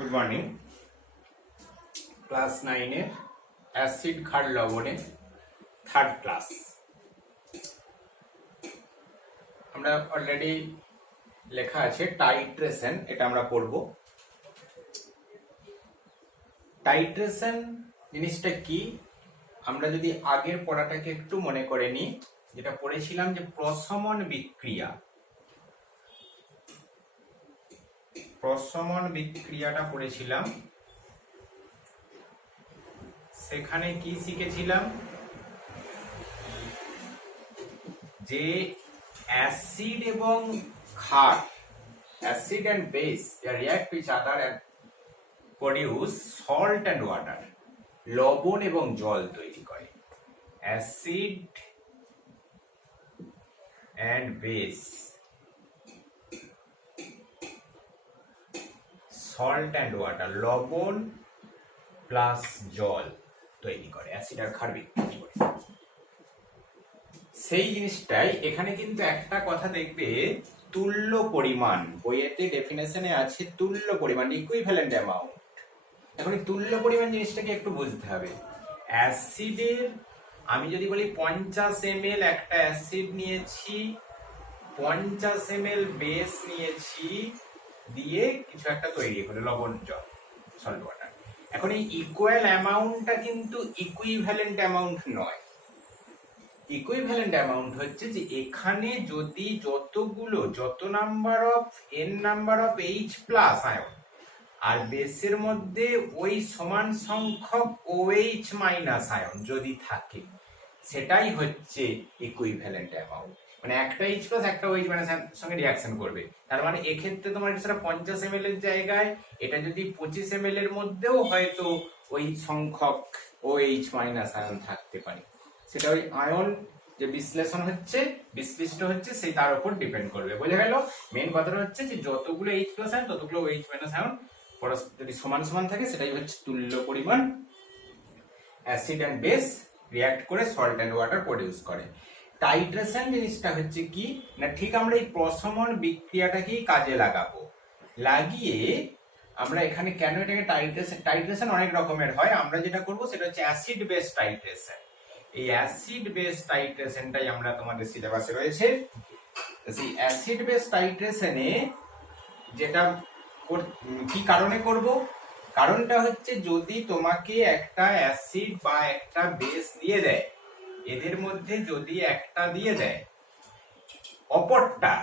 Good morning. Class 9 এর acid ক্ষার লবণে থার্ড ক্লাস। আমরা অলরেডি লেখা আছে টাইট্রেশন, এটা আমরা পড়ব। টাইট্রেশন জিনিসটা কি আমরা যদি আগের পড়াটাকে একটু মনে করে নিই, যেটা পড়েছিলাম যে প্রশমন বিক্রিয়াটা পড়েছিলাম। সেখানে কি শিখেছিলাম যে অ্যাসিড এবং ক্ষার, acid and base react which other and produce salt and water. লবণ এবং জল তৈরি করে। Acid and base, salt and water, লবণ প্লাস জল তৈরি করে, অ্যাসিড আর ক্ষার বিক্রিয়া করে। সেই জিনিসটাই এখানে কিন্তু একটা কথা দেখবে, তুল্য পরিমাণ। বইয়েতে ডেফিনেশনে আছে তুল্য পরিমাণ, ইকুইভ্যালেন্ট অ্যামাউন্ট। এখন এই তুল্য পরিমাণ জিনিসটাকে একটু বুঝতে হবে। অ্যাসিডের আমি যদি বলি 50 ml একটা অ্যাসিড নিয়েছি, 50 ml বেস নিয়েছি, দিয়ে কিছু একটা তৈরি করে লবণ জল সল্ট ওয়াটার। এখন এই ইকুয়াল অ্যামাউন্টটা কিন্তু ইকুইভ্যালেন্ট অ্যামাউন্ট নয়। ইকুইভ্যালেন্ট অ্যামাউন্ট হচ্ছে যে এখানে যদি যত number of H plus ion আর বেসের মধ্যে ওই সমান সংখ্যক OH মাইনাস আয়ন যদি থাকে, সেটাই হচ্ছে ইকুইভ্যালেন্ট অ্যামাউন্ট। মানে একটা H প্লাস একটা OH মাইনাস সঙ্গে রিঅ্যাকশন করবে। তার মানে এক্ষেত্রে তোমার এটা 50 ml এর জায়গায় এটা যদি 25 ml এর মধ্যেও হয়তো ওই সংখ্যক OH মাইনাস আয়ন থাকতে পারে। সেটা ওই আয়ন যে বিশ্লিষ্ট হচ্ছে সেই তার উপর ডিপেন্ড করবে। বোঝা গেল? মেন কথাটা হচ্ছে যে যতগুলো H প্লাস আয়ন ততগুলো OH মাইনাস আয়ন যদি সমান সমান থাকে, সেটাই হচ্ছে তুল্য পরিমাণ। অ্যাসিড এন্ড বেস রিঅ্যাক্ট করে সল্ট এন্ড ওয়াটার প্রডিউস করে। টাইট্রেশন জিনিসটা হচ্ছে কি না, ঠিক আমরা এই প্রশমন বিক্রিয়াটাকেই কাজে লাগাবো। লাগিয়ে আমরা এখানে কেন এটাকে টাইট্রেশন অনেক রকমের হয়, আমরা যেটা করব সেটা হচ্ছে অ্যাসিড বেস টাইট্রেশন। এই অ্যাসিড বেস টাইট্রেশনটাই আমরা তোমাদের সিলেবাসে রয়েছে। সেই অ্যাসিড বেস টাইট্রেশনে যেটা কি কারণে করব, কারণটা হচ্ছে যদি তোমাকে একটা অ্যাসিড বা একটা বেস দিয়ে দেয়, এদের মধ্যে যদি একটা দিয়ে দেয় অপরটা,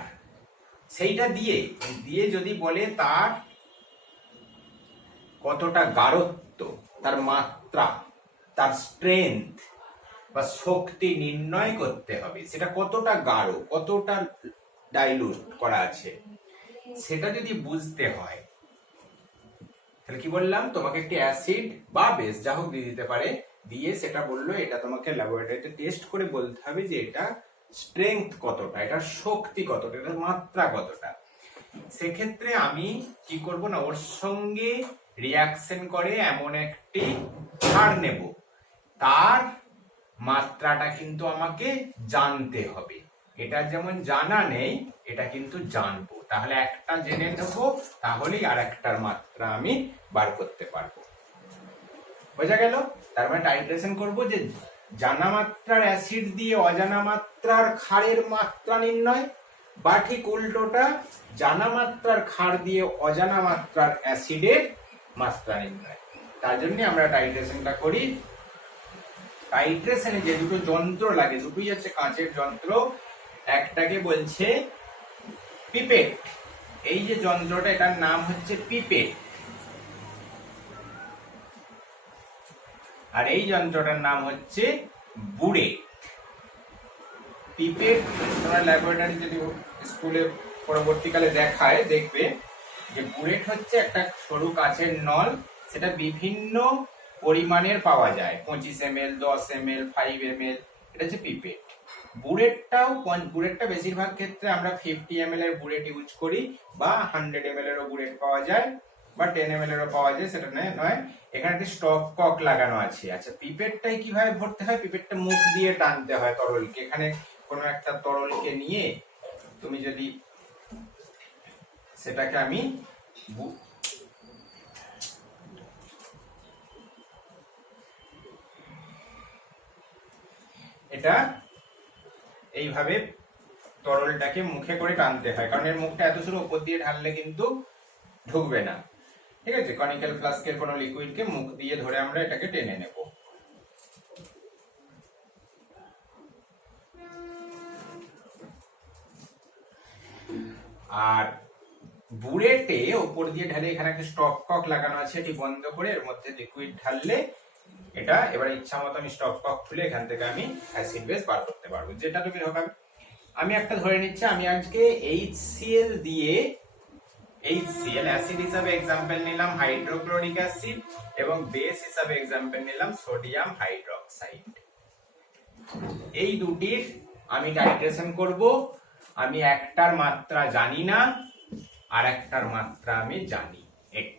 সেইটা দিয়ে যদি বলে তার কতটা গাঢ়ত্ব, তার মাত্রা, তার স্ট্রেংথ বা শক্তি নির্ণয় করতে হবে, সেটা কতটা গাঢ়, কতটা ডাইলুট করা আছে, সেটা যদি বুঝতে হয়, তাহলে কি বললাম, তোমাকে একটি অ্যাসিড বা বেস যা হোক দিয়ে দিতে পারে, দিয়ে সেটা বললো এটা তোমাকে ল্যাবরেটরিতে টেস্ট করে বলতে হবে যে এটা স্ট্রেংথ কতটা, এটা শক্তি কতটা, এটার মাত্রা কতটা। সেক্ষেত্রে আমি কি করব না, ওর সঙ্গে রিঅ্যাকশন করে এমন একটি ক্ষার নেব, তার মাত্রাটা কিন্তু আমাকে জানতে হবে। এটা যেমন জানা নেই, এটা কিন্তু জানবো। তাহলে একটা জেনে নেবো, তাহলেই আর একটার মাত্রা আমি বার করতে পারবো। বোঝা গেল? তার মানে টাইট্রেশন করবো যে জানা মাত্রার অ্যাসিড দিয়ে অজানা মাত্রার ক্ষারের মাত্রা নির্ণয়, বা ঠিক উল্টোটা, জানা মাত্রার ক্ষার দিয়ে অজানা মাত্রার অ্যাসিডের মাত্রা নির্ণয়। তার জন্য আমরা টাইট্রেশনটা করি। টাইট্রেশনে যে দুটো যন্ত্র লাগে, দুটোই হচ্ছে কাঁচের যন্ত্র। একটাকে বলছে পিপেট, এই যে যন্ত্রটা এটার নাম হচ্ছে পিপেট, আর এই যন্ত্রটার নাম হচ্ছে বুড়েট। পিপেট তোমরা ল্যাবরেটরি যদি স্কুলে পরবর্তীকালে দেখায়, দেখবে যে বুড়েট হচ্ছে একটা সরু কাচের নল, সেটা বিভিন্ন পরিমাণের পাওয়া যায়, 25 ml, 10 ml, 5 ml, এটা হচ্ছে পিপেট। বুড়েটটা বেশিরভাগ ক্ষেত্রে আমরা 50 ml এর বুড়েট ইউজ করি, বা 100 ml এরও বুড়েট পাওয়া যায়, বা 10 ml এরও পাওয়া যায়, সেটা নয়। এখানে একটা স্টপ কক লাগানো আছে। আচ্ছা, পিপেটটাই কিভাবে ভরতে হয়? পিপেটটা মুখ দিয়ে টানতে হয় তরলকে। এখানে কোনো একটা তরলকে নিয়ে তুমি যদি সেটাকে আমি এটা এইভাবে তরলটাকে মুখে করে টানতে হয়, কারণ এর মুখটা এত শুরু উপর দিয়ে ঢাললে কিন্তু ঢুকবে না। ঠিক আছে, কনিক্যাল ফ্লাস্কের কোনো লিকুইডকে মুখ দিয়ে ধরে আমরা এটাকে টেনে নেব। আর বুড়েটে ওপর দিয়ে ঢালে, এখানে একটা স্টপ কক লাগানো আছে, এটি বন্ধ করে এর মধ্যে লিকুইড ঢাললে এটা এবার ইচ্ছা মতো আমি স্টপ কক খুলে এখান থেকে আমি অ্যাসিড বেস বার করতে পারবো, যেটা তুমি হবে। আমি একটা ধরে নিচ্ছি, আমি আজকে HCl দিয়ে HCl অ্যাসিড হিসাবে एग्जांपल নিলাম হাইড্রোক্লোরিক অ্যাসিড, এবং বেস হিসাবে एग्जांपल নিলাম সোডিয়াম হাইড্রোক্সাইড। এই দুটির আমি টাইট্রেশন করব। আমি একটার মাত্রা জানি না, আর একটার মাত্রা আমি জানি x।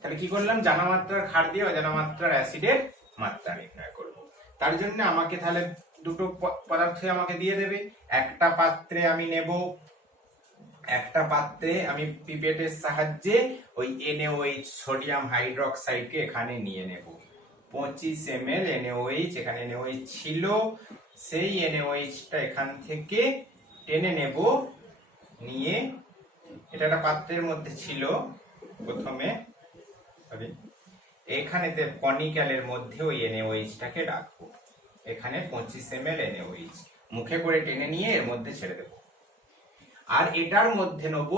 তাহলে কি করলাম, জানা মাত্রার ক্ষার দিয়ে অজানা মাত্রার অ্যাসিডের মাত্রা নির্ণয় করব। তার জন্য আমাকে তাহলে দুটো পদার্থ আমাকে দিয়ে দেবে। একটা পাত্রে আমি নেব, একটা পাত্রে আমি পিপেটের সাহায্যে ওই NaOH সোডিয়াম হাইড্রোক্সাইডকে এখানে নিয়ে নেব। 25 ml NaOH, এখানে NaOH ছিল, সেই NaOH-টা এখান থেকে টেনে নেব, নিয়ে এটা একটা পাত্রের মধ্যে ছিল প্রথমে, এখানে কনিক্যালের মধ্যে ওই NaOH-টাকে রাখবো। এখানে 25 ml NaOH মুখে করে টেনে নিয়ে এর মধ্যে ছেড়ে দেব। আর এটার মধ্যে নেব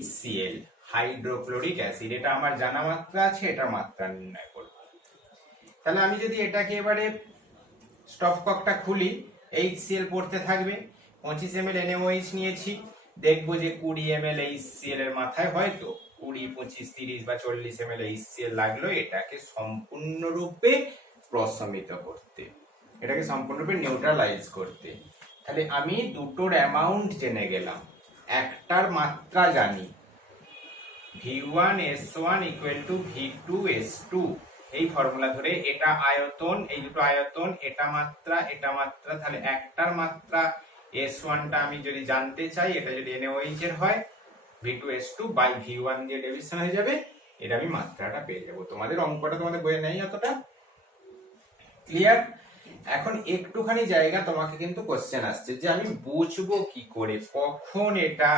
HCl হাইড্রোক্লোরিক অ্যাসিড, এটা আমার জানা মাত্রা আছে, এটার মাত্রা নির্ণয় করব। তাহলে আমি যদি এটাকে এবারে স্টপ ককটা খুলি, HCl পড়তে থাকবে। 25 ml NaOH নিয়েছি, দেখবো যে 20 ml HCl এর মাথায় হয়তো 20, 25, 30 বা 40 ml HCl লাগলো এটাকে সম্পূর্ণরূপে প্রশমিত করতে, এটাকে সম্পূর্ণরূপে নিউট্রালাইজ করতে। তাহলে আমি দুটোর অ্যামাউন্ট জেনে গেলাম, একটার মাত্রা জানি, V1S1 = V2S2, এই ফর্মুলা ধরে, এটা আয়তন, এই দুটো আয়তন, এটা মাত্রা, এটা মাত্রা। তাহলে একটার মাত্রা S1টা আমি যদি জানতে চাই, এটা যদি NaOH এর হয়, V2S2 বাই V1 দিয়ে ডিভিশন হয়ে যাবে, এটা আমি মাত্রাটা পেয়ে যাবো। তোমাদের অঙ্কটা তোমাদের বইয়ে নেই অতটা ক্লিয়ার। এখন একটুখানি জায়গা তোমাকে কিন্তু কোশ্চেন আসছে যে আমি বুঝবো কি করে কখন এটা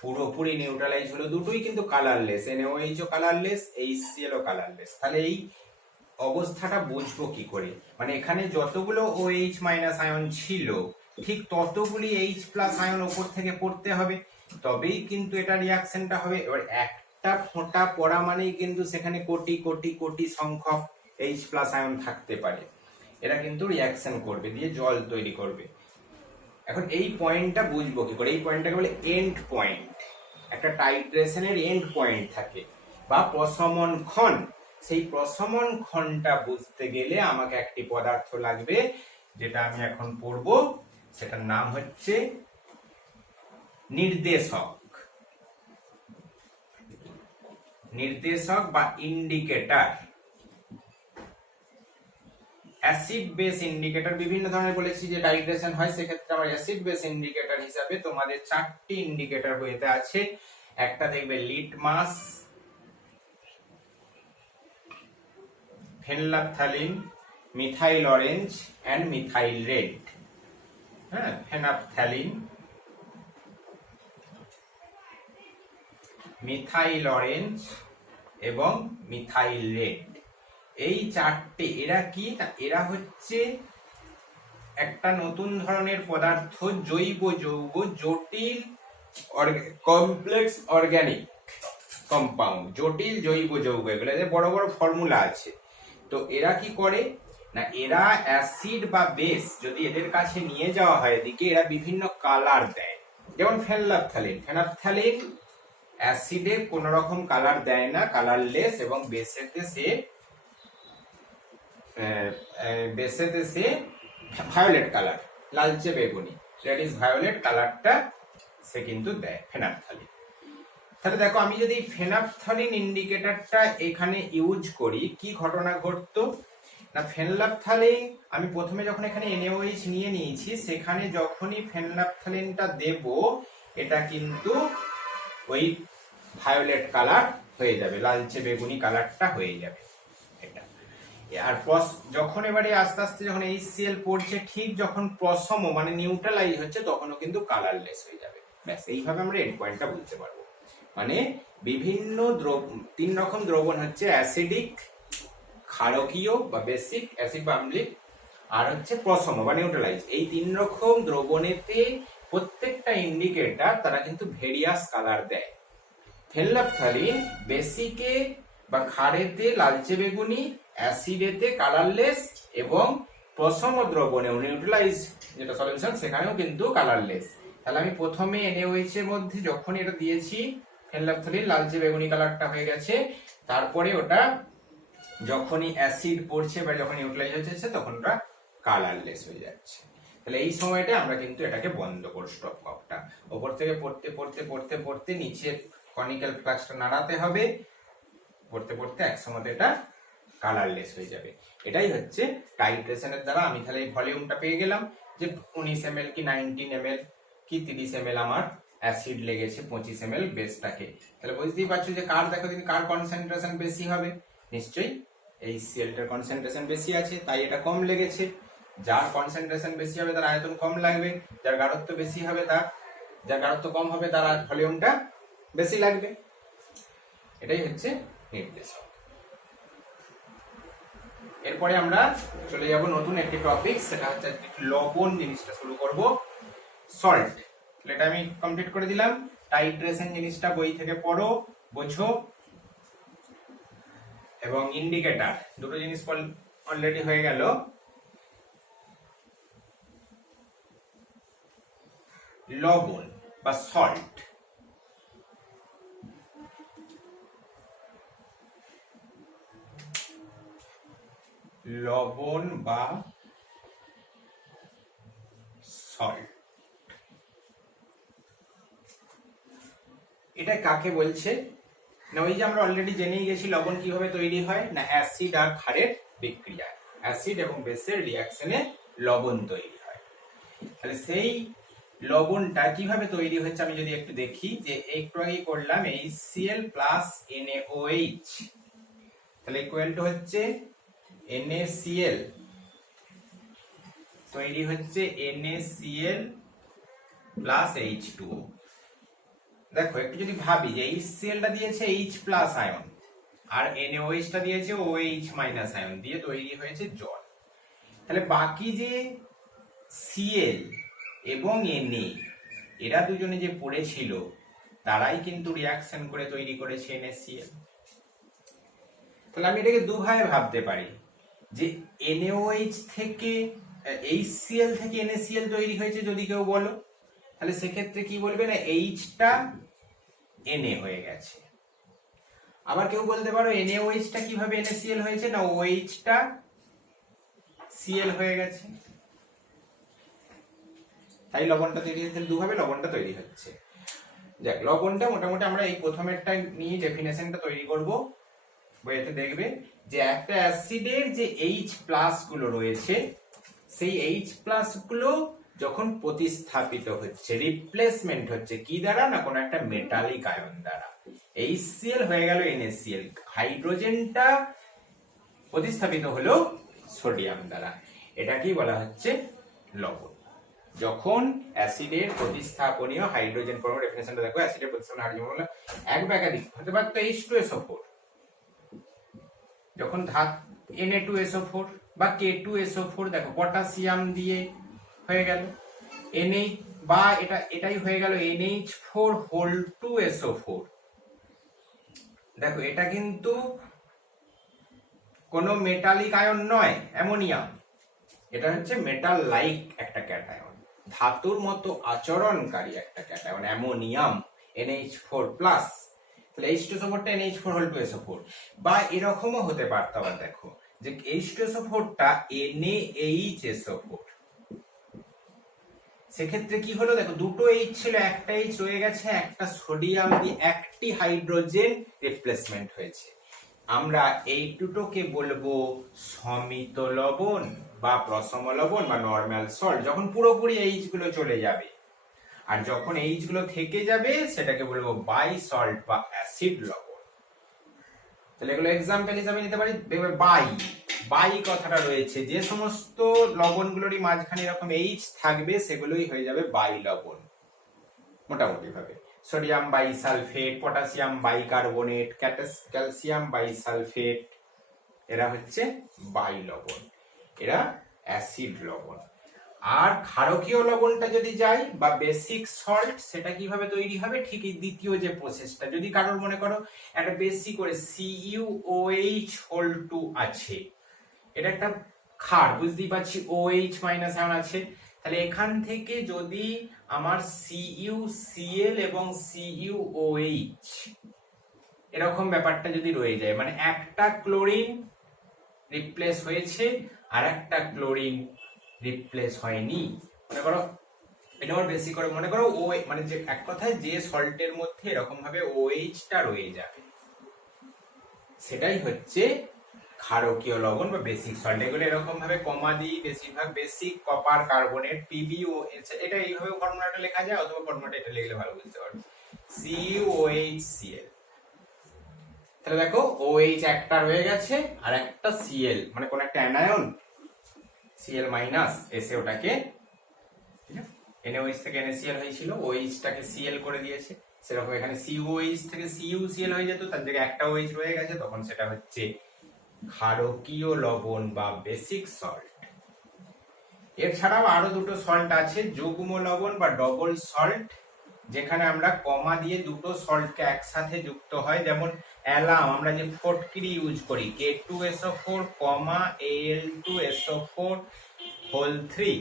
পুরোপুরি নিউট্রালাইজ হলো। দুটোই কিন্তু কালারলেস, NaOH ও কালারলেস, HCl ও কালারলেস। তাহলে এই অবস্থাটা বুঝবো কি করে, মানে এখানে যতগুলো OH মাইনাস আয়ন ছিল ঠিক ততগুলি H+ আয়ন উপর থেকে পড়তে হবে, তবেই কিন্তু এটা রিয়াকশনটা হবে। এবার একটা ফোঁটা পড়া মানেই কিন্তু সেখানে কোটি কোটি কোটি সংখ্যক H+ আয়ন থাকতে পারে, এরা কিন্তু রিয়াকশন করবে, দিয়ে জল তৈরি করবে। এখন এই পয়েন্টটা বুঝবো কি করে, এই পয়েন্টটাকে বলে এন্ড পয়েন্ট। একটা টাইট্রেশনের এন্ড পয়েন্ট থাকে বা প্রশমন ক্ষণ। সেই প্রশমন ক্ষণটা বুঝতে গেলে আমাকে একটি পদার্থ লাগবে, যেটা আমি এখন পড়বো, সেটার নাম হচ্ছে নির্দেশক। নির্দেশক বা ইন্ডিকেটর। অ্যাসিড বেস ইন্ডিকেটর বিভিন্ন ধরনের বলেছি যে টাইট্রেশন হয়, সেক্ষেত্রে আমার অ্যাসিড বেস ইন্ডিকেটর হিসাবে তোমাদের 4টি ইন্ডিকেটর বইতে আছে। একটা দেখবে litmus, phenolphthalein, methyl orange and methyl red. হ্যাঁ, ফেনাফথ্যালিন, মিথাইল অরেঞ্জ এবং মিথাইল রেড, এই 4টে। এরা কি, এরা হচ্ছে একটা নতুন ধরনের পদার্থ, জৈব যৌগ, জটিল কমপ্লেক্স অর্গানিক কম্পাউন্ড, জটিল জৈব যৌগ, এগুলো বড় বড় ফর্মুলা আছে। তো এরা কি করে না, এরা অ্যাসিড বা বেস যদি এদের কাছে নিয়ে যাওয়া হয় এদিকে, এরা বিভিন্ন কালার দেয়। যেমন ফেনলাফথ্যালিন, ফেনাফথ্যালিন অ্যাসিডে কোন রকম কালার দেয় না, কালারলেস, এবং বেসেতে সে ভায়োলেট কালার, লালচে বেগুনি, রেডিশ ভায়োলেট কালারটা সে কিন্তু দেয় ফেনাফথ্যালিন। তাহলে দেখো, আমি যদি ফেনাফথ্যালিন ইন্ডিকেটরটা এখানে ইউজ করি, কি ঘটনা ঘটতো না, ফেনলাফথ্যালিন আমি প্রথমে যখন এখানে NaOH নিয়ে নিয়েছি, সেখানে যখনই ফেনলাফথ্যালিনটা দেব, এটা কিন্তু ওই ভায়োলেট কালার হয়ে যাবে, লালচে বেগুনি কালারটা হয়ে যাবে এটা। আর যখন এবারে আস্তে আস্তে যখন HCl পড়ছে, ঠিক যখন প্রসম মানে নিউট্রালাইজ হচ্ছে, তখনও কিন্তু কালারলেস হয়ে যাবে। ব্যাস এইভাবে আমরা এন্ড পয়েন্টটা বুঝতে পারবো। মানে বিভিন্ন তিন রকম দ্রবণ হচ্ছে অ্যাসিডিক, ক্ষারকীয় বা বেসিক, অ্যাসিড বা আম্লিক, আর হচ্ছে প্রসম বা নিউট্রালাইজ। এই তিন রকম দ্রবণেতে প্রত্যেকটা ইন্ডিকেটর তারা কিন্তু ভেরিয়াস কালার দেয়। ফেনল্যাপথালিন বেসিকে বা ক্ষারেতে লালচে বেগুনি, অ্যাসিডেতে কালারলেস, এবং প্রসম দ্রবণে নিউট্রালাইজ যেটা সলিউশন সেখানেও কিন্তু কালারলেস। তাহলে আমি প্রথমে NaOH এর মধ্যে যখন এটা দিয়েছি ফেনল্যাপথালিন লালচে বেগুনি কালারটা হয়ে গেছে, তারপরে ওটা যখনই অ্যাসিড পড়ছে বা যখন নিউট্রালাইজ হচ্ছে তখন ওটা কালারলেস হয়ে যাচ্ছে। তাহলে এই সময়টা আমরা কিন্তু এটাকে বন্ধ করব, স্টপ কপটা। উপর থেকে পড়তে পড়তে পড়তে পড়তে নিচে কনিক্যাল ফ্লাক্সটা নাড়াতে হবে, পড়তে পড়তে একসময় এটা কালারলেস হয়ে যাবে। এটাই হচ্ছে টাইট্রেশনের দ্বারা আমি তাহলে এই ভলিউমটা পেয়ে গেলাম যে 19 ml কি 19 ml কি 30 ml আমার অ্যাসিড লেগেছে 25 ml বেসটাকে। তাহলে বুঝতেই পারছো যে কার দেখো দিন কার কনসেন্ট্রেশন বেশি হবে, নিশ্চয়ই এই সিএলটার কনসেন্ট্রেশন বেশি আছে তাই এটা কম লেগেছে। যার কনসেন্ট্রেশন বেশি হবে তার আয়তন কম লাগবে, যার গাঢ়ত্ব বেশি হবে যার গাঢ়ত্ব কম হবে তার ভলিউমটা বেশি লাগবে। এটাই হচ্ছে নির্দেশক। এরপরে আমরা চলে যাব নতুন একটি টপিক, সেটা হচ্ছে লবণ জিনিসটা শুরু করব, সল্ট। এটা আমি কমপ্লিট করে দিলাম। টাইট্রেশন জিনিসটা বই থেকে পড়ো, বোঝো, এবং ইন্ডিকেটর দুটো জিনিস অলরেডি হয়ে গেল। লবণ বা সল্ট, লবণ বা সল্ট এটা কাকে বলছে না, ওই যে আমরা অলরেডি জেনেই গেছি লবণ কিভাবে তৈরি হয় না, অ্যাসিড আর ক্ষারের বিক্রিয়া, অ্যাসিড এবং বেসের রিঅ্যাকশনে লবণ তৈরি হয়। তাহলে সেই লবণটা কিভাবে তৈরি হচ্ছে আমি যদি একটু দেখি, যে একটু আগে করলাম HCl প্লাস NaOH, তাহলে ইকুয়াল টু হচ্ছে NaCl, তৈরি হচ্ছে NaCl প্লাস H2O। দেখো একটু যদি ভাবি যে HCl টা দিয়েছে H প্লাস আয়ন আর NaOH টা দিয়েছে OH মাইনাস আয়ন দিয়ে তৈরি হয়েছে জল। তাহলে বাকি যে Cl এবং Na এরা দুজনে যে পড়েছিল তারাই কিন্তু রিঅ্যাকশন করে তৈরি করেছে NaCl। তাহলে আমি এটাকে দুভাবে ভাবতে পারি, যে NaOH থেকে HCl থেকে NaCl তৈরি হয়েছে যদি কেউ বলো, তাহলে সেক্ষেত্রে কি বলবে না H টা Na হয়ে গেছে। আবার কেউ বলতে পারো NaOH টা কিভাবে NaCl হয়েছে না OH টা Cl হয়ে গেছে। তাই লবণটা তৈরি হচ্ছে, দুভাবে লবণটা তৈরি হচ্ছে। দেখ লবণটা মোটামুটি আমরা এই প্রথমেরটা নিয়ে ডেফিনেশনটা তৈরি করব। বইতে দেখবে যে একটা অ্যাসিডের যে H প্লাস গুলো রয়েছে, সেই H প্লাস গুলো যখন প্রতিস্থাপিত হচ্ছে, রিপ্লেসমেন্ট হচ্ছে কি দ্বারা না কোনো একটা মেটালিক আয়ন দ্বারা, HCl হয়ে গেল NaCl, হাইড্রোজেনটা প্রতিস্থাপিত হলো সোডিয়াম দ্বারা, এটাকেই বলা হচ্ছে লবণ। যখন অ্যাসিডের প্রতিস্থাপনীয় হাইড্রোজেন পরমাণু, ডেফিনেশনটা দেখো, অ্যাসিডের প্রতিস্থাপনীয় হাইড্রোজেন হলো এক বা একাধিক, হতে পারতো H2SO4, যখন Na2SO4 বা K2SO4, দেখো পটাশিয়াম দিয়ে হয়ে গেল NH, বা এটাই হয়ে গেল NH4 2SO4। দেখো এটা কিন্তু কোনো মেটালিক আয়ন নয়, অ্যামোনিয়াম, এটা হচ্ছে মেটাল লাইক একটা ক্যাটায়ন, ধাতুর মতো আচরণকারী একটা ক্যাটায়ন অ্যামোনিয়াম NH4+। তাহলে H2SO4 টা NH4 বা এরকমও হতে পারতো, আবার দেখো যে H2SO4 টা NaHSO4, সেক্ষেত্রে কি হলো দেখো দুটো H ছিল, একটা H রয়ে গেছে, একটা সোডিয়াম দিয়ে একটি হাইড্রোজেন রিপ্লেসমেন্ট হয়েছে। আমরা এই দুটোকে বলবো সমিত লবণ বা প্রশম লবণ বা নরমাল সল্ট, যখন পুরোপুরি H গুলো চলে যাবে। আর যখন H গুলো থেকে যাবে সেটাকে বলবো বাই সল্ট বা অ্যাসিড লবণ। তাহলে এগুলো এক্সাম্পল হিসাবে নিতে পারি, দেখবে বাই কথাটা রয়েছে, যে সমস্ত লবণগুলোরই মাঝখানে এরকম এইচ থাকবে সেগুলোই হয়ে যাবে বাই লবণ মোটামুটি ভাবে। Sodium bisulphate, potassium bicarbonate, calcium bisulphate, এরা হচ্ছে বাই লবণ, এরা অ্যাসিড লবণ। আর ক্ষারকীয় লবণটা যদি যাই বা বেসিক সল্ট, সেটা কিভাবে তৈরি হবে, ঠিক এই দ্বিতীয় যে প্রসেসটা। যদি কারোর মনে করো একটা বেশি করে CuOH2 আছে, এটা একটা ক্ষার, বুঝতেই পারছি OH মাইনাস এমন আছে, তাহলে এখান থেকে যদি আমার CuCl এবং CuOH এরকম ব্যাপারটা যদি রয়ে যায়, মানে একটা ক্লোরিন রিপ্লেস হয়েছে আর একটা ক্লোরিন রিপ্লেস হয়নি, মনে করো এটা আমার বেশি করে মনে করো ও, মানে যে এক কথায় যে সল্টের মধ্যে এরকম ভাবে OH-টা রয়ে যাবে, সেটাই হচ্ছে ক্ষারকীয় লবণ বা বেসিক সল্ট। এগুলো এরকম ভাবে কমা দিই, বেশিরভাগ বেসিক কপার কার্বনেট PbO, এটা এইভাবে ফর্মুলাটা লেখা যায়, অথবা ফর্মুলাটা এটা লিখলে ভালো বুঝতে পারবে, CuOHCl। তাহলে দেখো OH একটা রয়ে গেছে আর একটা Cl, মানে কোন একটা অ্যানায়ন Cl মাইনাস এসে ওটাকে NaOH থেকে NaCl হয়েছিল, OH টাকে Cl করে দিয়েছে, সেরকম এখানে CuOH থেকে CuCl হয়ে যেত, তার জায়গায় একটা OH রয়ে গেছে, তখন সেটা হচ্ছে ক্ষারকীয় লবণ বা বেসিক সল্ট। এছাড়াও আরো দুটো সল্ট আছে, যুগ্ম লবণ বা ডবল সল্ট, যেখানে আমরা কমা দিয়ে দুটো সল্টকে একসাথে যুক্ত হয়, যেমন অ্যালাম আমরা যে ফটকিরি ইউজ করি, K2SO4, Al2SO4 হোল 3,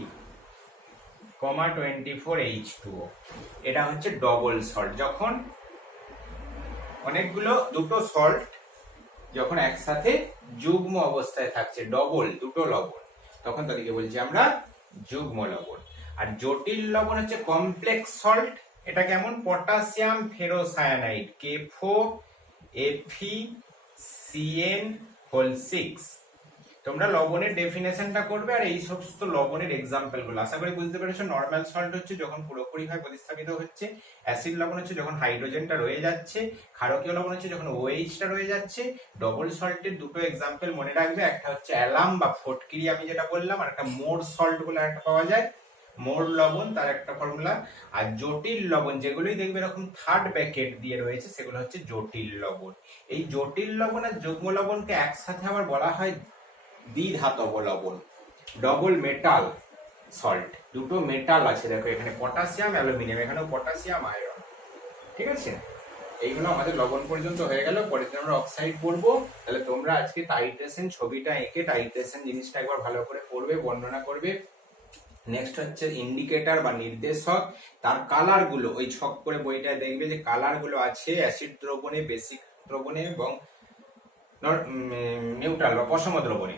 24H2O, এটা হচ্ছে ডবল সল্ট। যখন অনেকগুলো দুটো সল্ট যখন একসাথে যুগ্ম অবস্থায় থাকছে, ডবল দুটো লবণ, তখন তাদেরকে বলছি আমরা যুগ্ম লবণ। আর জটিল লবণ হচ্ছে কমপ্লেক্স সল্ট, এটা কেমন, পটাশিয়াম ফেরোসায়ানাইড K4Fe হোল 6। তোমরা লবণের ডেফিনেশনটা করবে আর এই সমস্ত লবণের এক্সাম্পল গুলো আশা করি বুঝতে পেরেছো। নর্মাল সল্ট হচ্ছে যখন পুরোপুরি ভাবে প্রতিস্থাপিত হচ্ছে, অ্যাসিড লবণ হচ্ছে যখন হাইড্রোজেনটা রয়ে যাচ্ছে, ক্ষারকীয় লবণ হচ্ছে যখন OH-টা রয়ে যাচ্ছে। ডবল সল্টের দুটো এক্সাম্পল মনে রাখবে, একটা হচ্ছে অ্যালাম বা ফটকিরি আমি যেটা বললাম, আর একটা মোর সল্ট বলে একটা পাওয়া যায়, মোর লবণ, তার একটা ফর্মুলা। আর জটিল লবণ যেগুলোই দেখবে এরকম থার্ড ব্র্যাকেট দিয়ে রয়েছে, সেগুলো হচ্ছে জটিল লবণ। এই জটিল লবণ আর যুগ্ম লবণকে একসাথে আবার বলা হয় দ্বিধাতব লবণ, ডবল মেটাল সল্ট। দুটো মেটাল আছে, দেখো এখানে পটাশিয়াম অ্যালুমিনিয়াম, এখানেও পটাশিয়াম আয়রন, ঠিক আছে। এইগুলো আমাদের লবণ পর্যন্ত হয়ে গেল, পরের দিন আমরা অক্সাইড পড়বো। তাহলে তোমরা আজকে টাইট্রেশন ছবিটা এঁকে টাইট্রেশন জিনিসটা একবার ভালো করে পড়বে, বর্ণনা করবে। নেক্সট হচ্ছে ইন্ডিকেটর বা নির্দেশক, তার কালার গুলো ওই ছক করে বইটায় দেখবে যে কালার গুলো আছে অ্যাসিড দ্রবণে, বেসিক দ্রবণে এবং নিউট্রাল বা পশম দ্রবণে,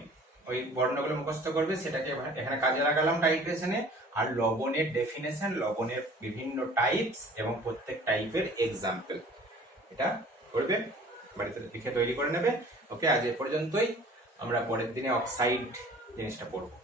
ওই বর্ণগুলো মুখস্থ করবে, সেটাকে এখানে কাজে লাগালাম টাইট্রেশনে। আর লবণের ডেফিনেশন, লবণের বিভিন্ন টাইপস এবং প্রত্যেক টাইপের এক্সাম্পল, এটা করবে, বাড়িতে লিখে তৈরি করে নেবে। ওকে, আজ এ পর্যন্তই, আমরা পরের দিনে অক্সাইড জিনিসটা পড়বো।